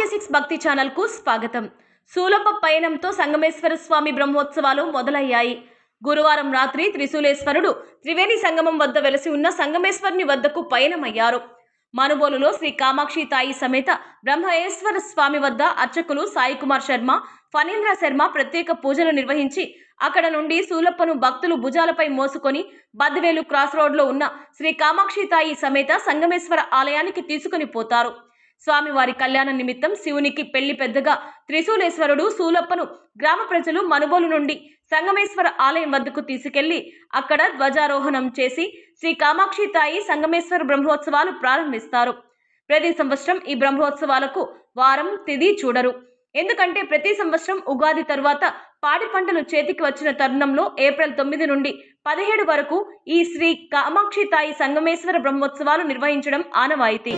RK6 భక్తి channel కు స్వాగతం. శూలప పయనంతో సంగమేశ్వర స్వామి బ్రహ్మోత్సవాలు మొదలయ్యాయి. గురువారం రాత్రి త్రిశూలేశ్వరుడు త్రివేణి సంగమం వద్ద వెలసి ఉన్న సంగమేశ్వరుని వద్దకు పయనమయ్యారు. మనుబోలులో శ్రీ కామాక్షి తాయి సమేత బ్రహ్మేశ్వర స్వామి వద్ద అర్చకులు సాయి కుమార్ శర్మ, ఫణీంద్ర శర్మ ప్రత్యేక పూజలు నిర్వహించి అక్కడ నుండి శూలప్పను భక్తులు భుజాలపై మోసుకొని బద్వేలు క్రాస్ రోడ్లో ఉన్న శ్రీ కామాక్షి తాయి సమేత సంగమేశ్వర ఆలయానికి తీసుకుని పోతారు. స్వామివారి కళ్యాణ నిమిత్తం శివునికి పెళ్లి పెద్దగా త్రిశూలేశ్వరుడు శూలప్పను గ్రామ ప్రజలు మనుబోలు నుండి సంగమేశ్వర ఆలయం వద్దకు తీసుకెళ్లి అక్కడ ధ్వజారోహణం చేసి శ్రీ కామాక్షి తాయి సంగమేశ్వర బ్రహ్మోత్సవాలు ప్రారంభిస్తారు. ప్రతి సంవత్సరం ఈ బ్రహ్మోత్సవాలకు వారం తిథి చూడరు. ఎందుకంటే ప్రతి సంవత్సరం ఉగాది తరువాత పాడి పంటలు చేతికి వచ్చిన తరుణంలో ఏప్రిల్ 9 నుండి 17 వరకు ఈ శ్రీ కామాక్షి తాయి సంగమేశ్వర బ్రహ్మోత్సవాలు నిర్వహించడం ఆనవాయితీ.